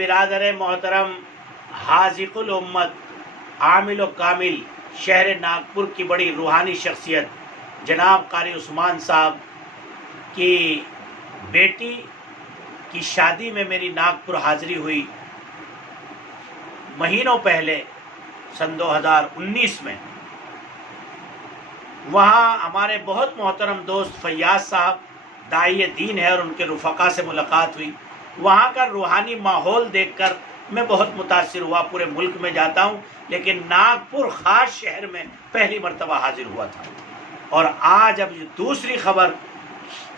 برادر محترم حاذق الامت عامل و کامل شہر ناگپور کی بڑی روحانی شخصیت جناب قاری عثمان صاحب کی بیٹی کی شادی میں میری ناگپور حاضری ہوئی مہینوں پہلے سن 2019 میں. وہاں ہمارے بہت محترم دوست فیاض صاحب داعی دین ہے اور ان کے رفقا سے ملاقات ہوئی. وہاں کا روحانی ماحول دیکھ کر میں بہت متاثر ہوا. پورے ملک میں جاتا ہوں لیکن ناگپور خاص شہر میں پہلی مرتبہ حاضر ہوا تھا. اور آج اب دوسری خبر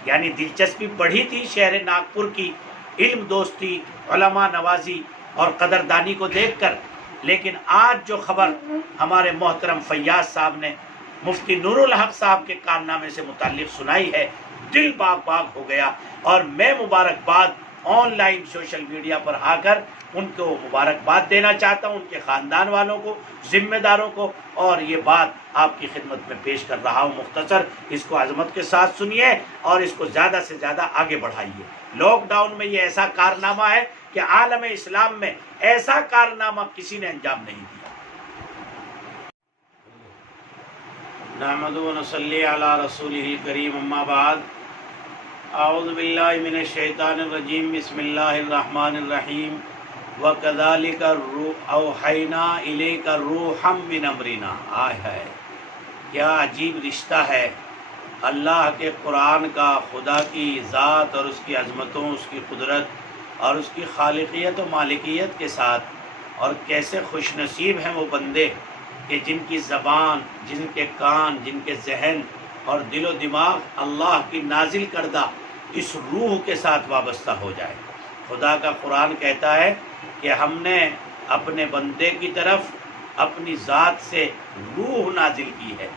یعنی دلچسپی بڑھی تھی شہر ناگپور کی علم دوستی علماء نوازی اور قدردانی کو دیکھ کر. لیکن آج جو خبر ہمارے محترم فیاض صاحب نے مفتی نور الحق صاحب کے کارنامے سے متعلق سنائی ہے دل باغ باغ ہو گیا. اور میں مبارکباد آن لائن سوشل میڈیا پر آ کر ان کو مبارکباد دینا چاہتا ہوں, ان کے خاندان والوں کو, ذمہ داروں کو, اور یہ بات آپ کی خدمت میں پیش کر رہا ہوں مختصر. اس کو عظمت کے ساتھ سنیے اور اس کو زیادہ سے زیادہ آگے بڑھائیے. لاک ڈاؤن میں یہ ایسا کارنامہ ہے کہ عالم اسلام میں ایسا کارنامہ کسی نے انجام نہیں دیا. نحمد و نصلی علی رسولہ الکریم اما بعد اعوذ باللہ من الشیطان الرجیم بسم اللہ الرحمن الرحیم وَكَذَلِكَ أَوْحَيْنَا إِلَيْكَ رُوحًا مِّنْ أَمْرِنَا. ہے کیا عجیب رشتہ ہے اللہ کے قرآن کا خدا کی ذات اور اس کی عظمتوں, اس کی قدرت اور اس کی خالقیت و مالکیت کے ساتھ. اور کیسے خوش نصیب ہیں وہ بندے کہ جن کی زبان, جن کے کان, جن کے ذہن اور دل و دماغ اللہ کی نازل کردہ اس روح کے ساتھ وابستہ ہو جائے. خدا کا قرآن کہتا ہے کہ ہم نے اپنے بندے کی طرف اپنی ذات سے روح نازل کی ہے.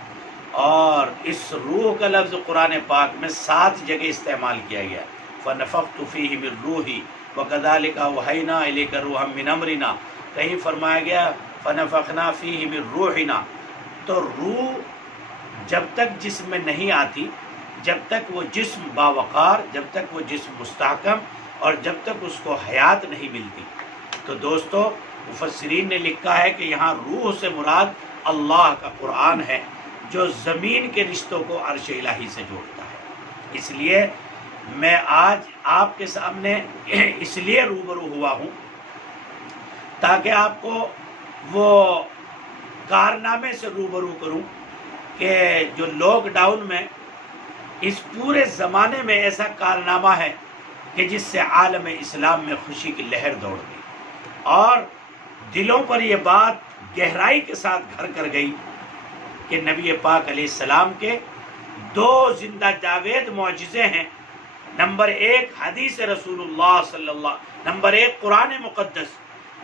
اور اس روح کا لفظ قرآن پاک میں 7 جگہ استعمال کیا گیا. فَنَفَخْتُ فِيهِ مِن رُوحِي وَكَذَلِكَ أَوْحَيْنَا إِلَيْكَ رُوحًا مِّنْ أَمْرِنَا. کہیں فرمایا گیا فَنَفَخْنَا فِيهِ مِن رُوحِنَا. تو روح جب تک جسم میں نہیں آتی, جب تک وہ جسم باوقار, جب تک وہ جسم مستحکم اور جب تک اس کو حیات نہیں ملتی. تو دوستو مفسرین نے لکھا ہے کہ یہاں روح سے مراد اللہ کا قرآن ہے جو زمین کے رشتوں کو عرش الہی سے جوڑتا ہے. اس لیے میں آج آپ کے سامنے اس لیے روبرو ہوا ہوں تاکہ آپ کو وہ کارنامے سے روبرو کروں کہ جو لاک ڈاؤن میں اس پورے زمانے میں ایسا کارنامہ ہے کہ جس سے عالم اسلام میں خوشی کی لہر دوڑ گئی اور دلوں پر یہ بات گہرائی کے ساتھ گھر کر گئی کہ نبی پاک علیہ السلام کے 2 زندہ جاوید معجزے ہیں. نمبر 1 حدیث رسول اللہ صلی اللہ, نمبر 1 قرآن مقدس,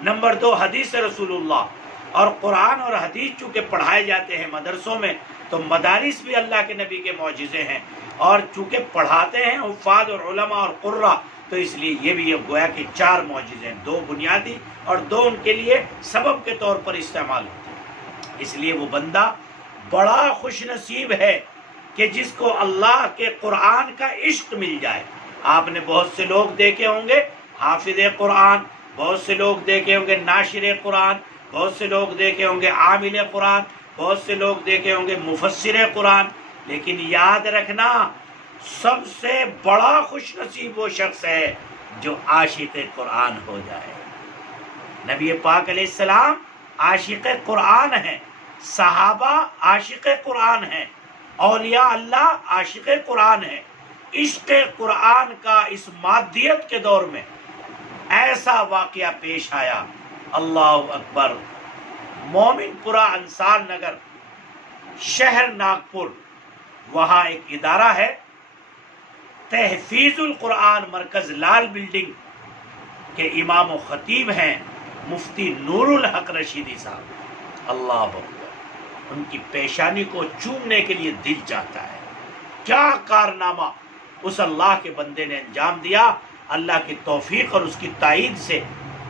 نمبر 2 حدیث رسول اللہ. اور قرآن اور حدیث چونکہ پڑھائے جاتے ہیں مدرسوں میں تو مدارس بھی اللہ کے نبی کے معجزے ہیں. اور چونکہ پڑھاتے ہیں حفاظ اور علماء اور قرہ تو اس لیے یہ بھی گویا کہ 4 معجزے ہیں, 2 بنیادی اور 2 ان کے لیے سبب کے طور پر استعمال ہوتے ہیں. اس لیے وہ بندہ بڑا خوش نصیب ہے کہ جس کو اللہ کے قرآن کا عشق مل جائے. آپ نے بہت سے لوگ دیکھے ہوں گے حافظ قرآن, بہت سے لوگ دیکھے ہوں گے ناشر قرآن, بہت سے لوگ دیکھے ہوں گے عامل قرآن, بہت سے لوگ دیکھے ہوں گے مفسر قرآن. لیکن یاد رکھنا سب سے بڑا خوش نصیب وہ شخص ہے جو عاشق قرآن ہو جائے. نبی پاک علیہ السلام عاشق قرآن ہیں, صحابہ عاشق قرآن ہیں, اولیاء اللہ عاشق قرآن ہیں. عشق قرآن کا اس مادیت کے دور میں ایسا واقعہ پیش آیا, اللہ اکبر. مومن پورہ انصار نگر شہر ناگپور, وہاں ایک ادارہ ہے تحفیظ القرآن مرکز لال بلڈنگ کے امام و خطیب ہیں مفتی نور الحق رشیدی صاحب. اللہ اکبر. ان کی پیشانی کو چومنے کے لیے دل چاہتا ہے. کیا کارنامہ اس اللہ کے بندے نے انجام دیا. اللہ کی توفیق اور اس کی تائید سے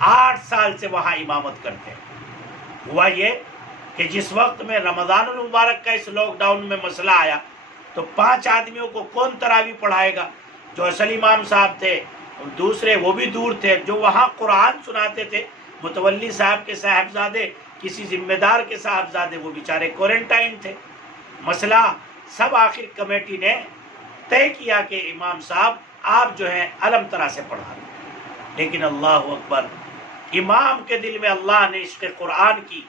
8 سال سے وہاں امامت کرتے ہیں. ہوا یہ کہ جس وقت میں رمضان المبارک کا اس لاک ڈاؤن میں مسئلہ آیا تو 5 آدمیوں کو کون تراویح پڑھائے گا. جو اصل امام صاحب تھے دوسرے وہ بھی دور تھے جو وہاں قرآن سناتے تھے، متولی صاحب کے صاحبزادے، کسی ذمہ دار کے صاحبزادے، وہ بیچارے کوارنٹائن تھے۔ مسئلہ سب آخر کمیٹی نے طے کیا کہ امام صاحب آپ جو ہیں علم طرح سے پڑھا دیں، لیکن اللہ اکبر، امام کے دل میں اللہ نے عشق قرآن کی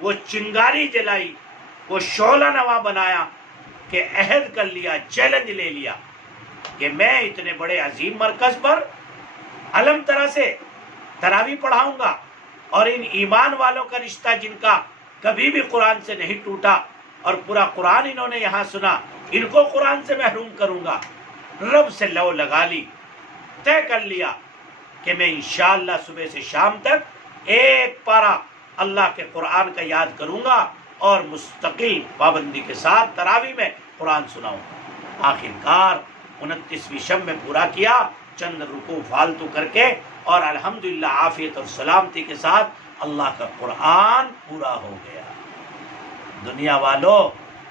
وہ چنگاری جلائی، وہ شعلہ نوا بنایا کہ عہد کر لیا، چیلنج لے لیا کہ میں اتنے بڑے عظیم مرکز پر علم طرح سے تراویح پڑھاؤں گا، اور ان ایمان والوں کا رشتہ جن کا کبھی بھی قرآن سے نہیں ٹوٹا اور پورا قرآن انہوں نے یہاں سنا، ان کو قرآن سے محروم کروں گا۔ رب سے لو لگا لی، طے کر لیا کہ میں انشاءاللہ صبح سے شام تک ایک پارہ اللہ کے قرآن کا یاد کروں گا اور مستقل پابندی کے ساتھ تراویح میں قرآن سناؤں گا۔ آخرکار 29ویں شب میں پورا کیا، چند رکوع فالتو کر کے، اور الحمدللہ عافیت اور سلامتی کے ساتھ اللہ کا قرآن پورا ہو گیا۔ دنیا والوں،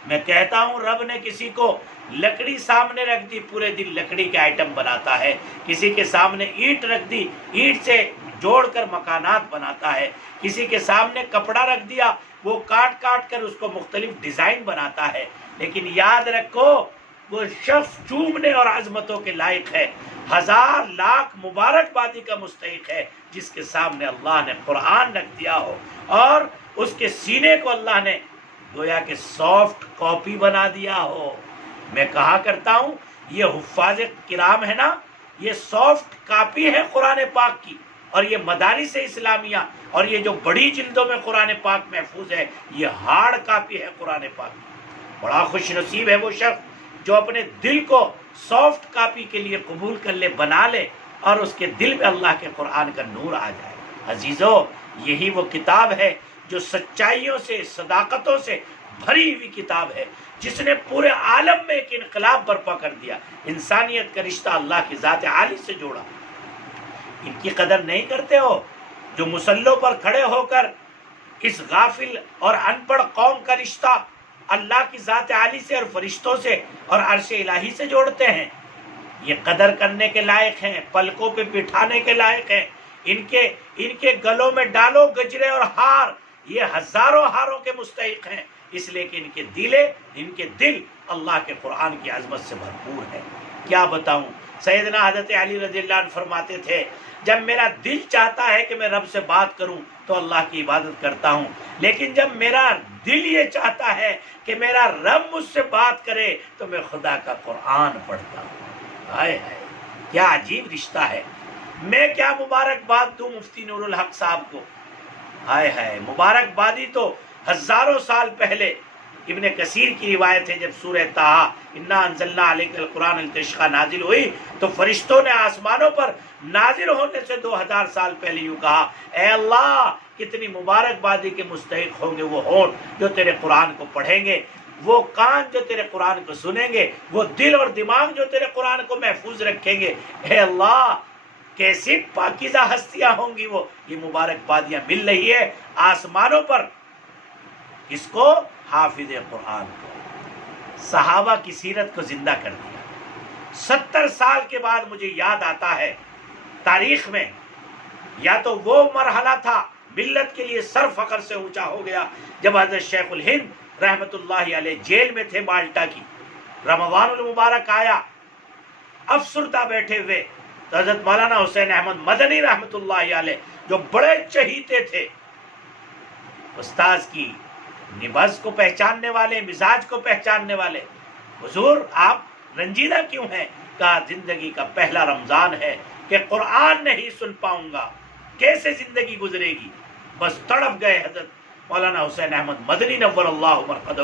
میں کہتا ہوں رب نے کسی کو لکڑی سامنے رکھ دی، پورے دن لکڑی کے آئٹم بناتا ہے، کسی کے سامنے اینٹ رکھ دی، اینٹ سے جوڑ کر مکانات بناتا ہے، کسی کے سامنے کپڑا رکھ دیا، وہ کاٹ کاٹ کر اس کو مختلف ڈیزائن بناتا ہے، لیکن یاد رکھو وہ شخص چومنے اور عظمتوں کے لائق ہے، ہزار لاکھ مبارکبادی کا مستحق ہے جس کے سامنے اللہ نے قرآن رکھ دیا ہو اور اس کے سینے کو اللہ نے گویا کہ سافٹ کاپی بنا دیا ہو۔ میں کہا کرتا ہوں یہ حفاظ کرام ہے نا، یہ سافٹ کاپی ہے قرآن پاک کی، اور یہ مدارس اسلامیہ اور یہ جو بڑی جلدوں میں قرآن پاک محفوظ ہے، یہ ہارڈ کاپی ہے قرآن پاک کی۔ بڑا خوش نصیب ہے وہ شخص جو اپنے دل کو سافٹ کاپی کے لیے قبول کر لے، بنا لے، اور اس کے دل میں اللہ کے قرآن کا نور آ جائے۔ عزیزو، یہی وہ کتاب ہے جو سچائیوں سے، صداقتوں سے بھری ہوئی کتاب ہے، جس نے پورے عالم میں ایک انقلاب برپا کر دیا، انسانیت کا رشتہ اللہ کی ذات عالی سے جوڑا۔ ان کی قدر نہیں کرتے ہو جو مصلوں پر کھڑے ہو کر اس غافل اور ان پڑھ قوم کا رشتہ اللہ کی ذات عالی سے اور فرشتوں سے اور عرش الہی سے جوڑتے ہیں؟ یہ قدر کرنے کے لائق ہیں، پلکوں پہ بٹھانے کے لائق ہیں، ان کے گلوں میں ڈالو گجرے اور ہار، یہ ہزاروں ہاروں کے مستحق ہیں، اس لیے کہ ان کے دل اللہ کے قرآن کی عظمت سے بھرپور ہے۔ کیا بتاؤں، سیدنا حضرت علی رضی اللہ عنہ فرماتے تھے جب میرا دل چاہتا ہے کہ میں رب سے بات کروں تو اللہ کی عبادت کرتا ہوں، لیکن جب میرا دل یہ چاہتا ہے کہ میرا رب مجھ سے بات کرے تو میں خدا کا قرآن پڑھتا ہوں۔ ہائے ہائے، کیا عجیب رشتہ ہے۔ میں کیا مبارکباد دوں مفتی نور الحق صاحب کو، ہائے ہائے، مبارکبادی تو ہزاروں سال پہلے ابن کثیر کی روایت ہے، جب سورہ طٰہٰ انا انزلنا علیک القرآن لتشقیٰ نازل ہوئی تو فرشتوں نے آسمانوں پر نازل ہونے سے 2000 سال پہلے یوں کہا، اے اللہ کتنی مبارکبادی کے مستحق ہوں گے وہ ہونٹ جو تیرے قرآن کو پڑھیں گے، وہ کان جو تیرے قرآن کو سنیں گے، وہ دل اور دماغ جو تیرے قرآن کو محفوظ رکھیں گے۔ اے اللہ کیسی پاکیزہ ہستیاں ہوں گی وہ، یہ مبارکبادیاں مل رہی ہے آسمانوں پر اس کو، حافظ قرآن کو۔ صحابہ کی سیرت کو زندہ کر دیا۔ 70 سال کے بعد مجھے یاد آتا ہے تاریخ میں، یا تو وہ مرحلہ تھا ملت کے لیے سر فخر سے اونچا ہو گیا جب حضرت شیخ الہند رحمت اللہ علیہ جیل میں تھے مالٹا کی، رمضان المبارک آیا، افسردہ بیٹھے ہوئے، تو حضرت مولانا حسین احمد مدنی رحمت اللہ علیہ جو بڑے چہیتے تھے، استاذ کی نبض کو پہچاننے والے، مزاج کو پہچاننے والے، حضور آپ رنجیدہ کیوں ہیں؟ کہا زندگی کا پہلا رمضان ہے کہ قرآن نہیں سن پاؤں گا، کیسے زندگی گزرے گی؟ بس تڑپ گئے حضرت مولانا حسین احمد مدنی نور اللہ مرقدہ،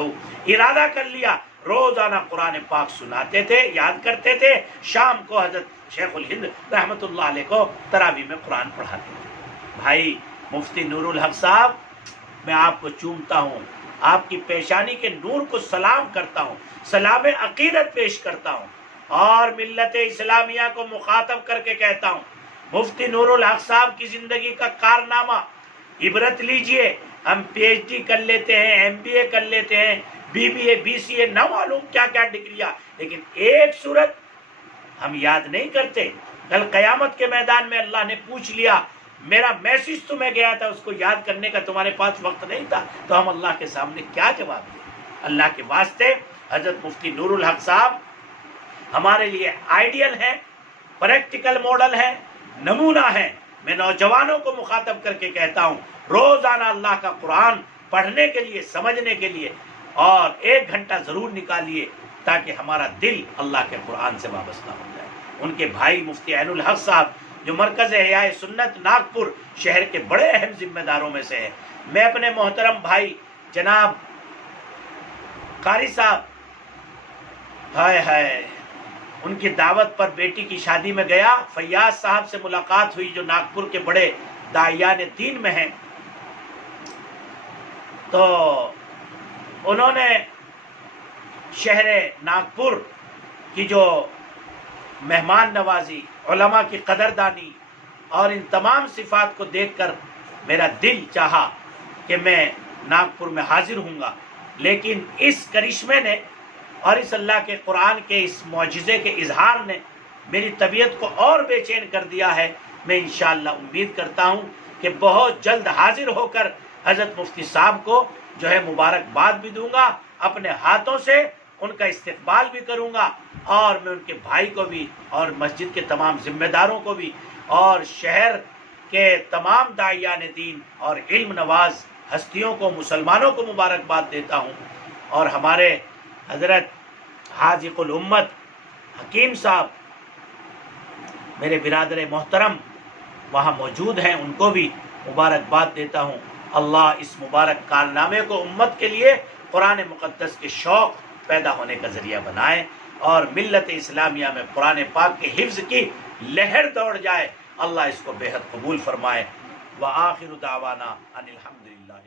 ارادہ کر لیا روزانہ قرآن پاک سناتے تھے، یاد کرتے تھے، شام کو حضرت شیخ الہند رحمت اللہ علیہ کو تراویح میں قرآن پڑھاتے تھے۔ بھائی مفتی نور الحق صاحب، میں آپ کو چومتا ہوں، آپ کی پیشانی کے نور کو سلام کرتا ہوں، سلام عقیدت پیش کرتا ہوں، اور ملت اسلامیہ کو مخاطب کر کے کہتا ہوں مفتی نور الحق صاحب کی زندگی کا کارنامہ عبرت لیجئے۔ ہم پی ایچ ڈی کر لیتے ہیں، ایم بی اے کر لیتے ہیں، B B A, B C A, نہ معلوم کیا کیا ڈگریاں، لیکن ایک صورت ہم یاد نہیں کرتے کل قیامت کے میدان میں اللہ نے پوچھ لیا میرا میسج تمہیں گیا تھا، اس کو یاد کرنے کا تمہارے پاس وقت نہیں تھا، تو ہم اللہ کے سامنے کیا جواب دیں؟ اللہ کے واسطے حضرت مفتی نور الحق صاحب ہمارے لیے آئیڈیل ہیں، پریکٹیکل ماڈل ہیں، نمونہ ہیں۔ میں نوجوانوں کو مخاطب کر کے کہتا ہوں روزانہ اللہ کا قرآن پڑھنے کے لیے، سمجھنے کے لیے، اور 1 گھنٹہ ضرور نکالیے تاکہ ہمارا دل اللہ کے قرآن سے وابستہ ہو جائے۔ ان کے بھائی مفتی عین الحق صاحب جو مرکز احیاء سنت ناگپور شہر کے بڑے اہم ذمہ داروں میں سے ہیں، میں اپنے محترم بھائی جناب قاری صاحب، ہائے ان کی دعوت پر بیٹی کی شادی میں گیا، فیاض صاحب سے ملاقات ہوئی جو ناگپور کے بڑے داعیان دین میں ہیں، تو انہوں نے شہر ناگپور کی جو مہمان نوازی، علماء کی قدردانی اور ان تمام صفات کو دیکھ کر میرا دل چاہا کہ میں ناگپور میں حاضر ہوں گا، لیکن اس کرشمے نے اور اس اللہ کے قرآن کے اس معجزے کے اظہار نے میری طبیعت کو اور بے چین کر دیا ہے۔ میں انشاءاللہ امید کرتا ہوں کہ بہت جلد حاضر ہو کر حضرت مفتی صاحب کو جو ہے مبارکباد بھی دوں گا، اپنے ہاتھوں سے ان کا استقبال بھی کروں گا، اور میں ان کے بھائی کو بھی اور مسجد کے تمام ذمہ داروں کو بھی اور شہر کے تمام داعیان دین اور علم نواز ہستیوں کو، مسلمانوں کو مبارکباد دیتا ہوں۔ اور ہمارے حضرت حاذق الامت حکیم صاحب میرے برادر محترم وہاں موجود ہیں، ان کو بھی مبارکباد دیتا ہوں۔ اللہ اس مبارک کارنامے کو امت کے لیے قرآن مقدس کے شوق پیدا ہونے کا ذریعہ بنائے، اور ملت اسلامیہ میں قرآن پاک کے حفظ کی لہر دوڑ جائے۔ اللہ اس کو بے حد قبول فرمائے۔ وآخر دعوانا ان الحمدللہ۔